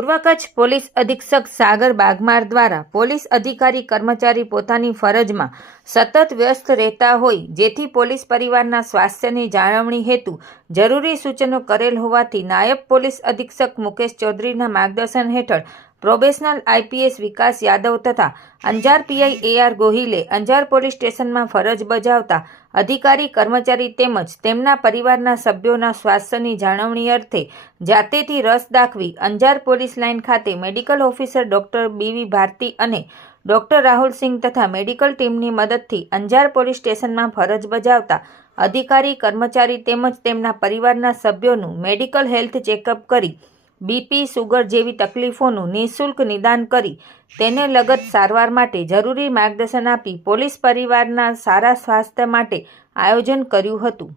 પૂર્વ કચ્છ પોલીસ અધિક્ષક સાગર બાગમાર દ્વારા પોલીસ અધિકારી કર્મચારી પોતાની ફરજમાં સતત વ્યસ્ત રહેતા હોય જેથી પોલીસ પરિવારના સ્વાસ્થ્યની જાળવણી હેતુ જરૂરી સૂચનો કરેલ હોવાથી નાયબ પોલીસ અધિક્ષક મુકેશ ચૌધરીના માર્ગદર્શન હેઠળ પ્રોબેશનલ આઈપીએસ વિકાસ યાદવ તથા Anjar PI AR ગોહિલે Anjar police સ્ટેશનમાં ફરજ બજાવતા અધિકારી કર્મચારી તેમજ તેમના પરિવારના સભ્યોના સ્વાસ્થ્યની જાળવણી અર્થે જાતેથી રસ દાખવી અંજાર પોલીસ લાઇન ખાતે medical officer doctor BV Bharati અને ડોક્ટર રાહુલ સિંઘ તથા મેડિકલ ટીમની મદદથી અંજાર પોલીસ સ્ટેશનમાં ફરજ બજાવતા અધિકારી કર્મચારી તેમજ તેમના પરિવારના સભ્યોનું મેડિકલ હેલ્થ ચેકઅપ કરી BP, સુગર જેવી તકલીફોનું નિઃશુલ્ક નિદાન કરી તેને લગત સારવાર માટે જરૂરી માર્ગદર્શન આપી પોલીસ પરિવારના સારા સ્વાસ્થ્ય માટે આયોજન કર્યું હતું।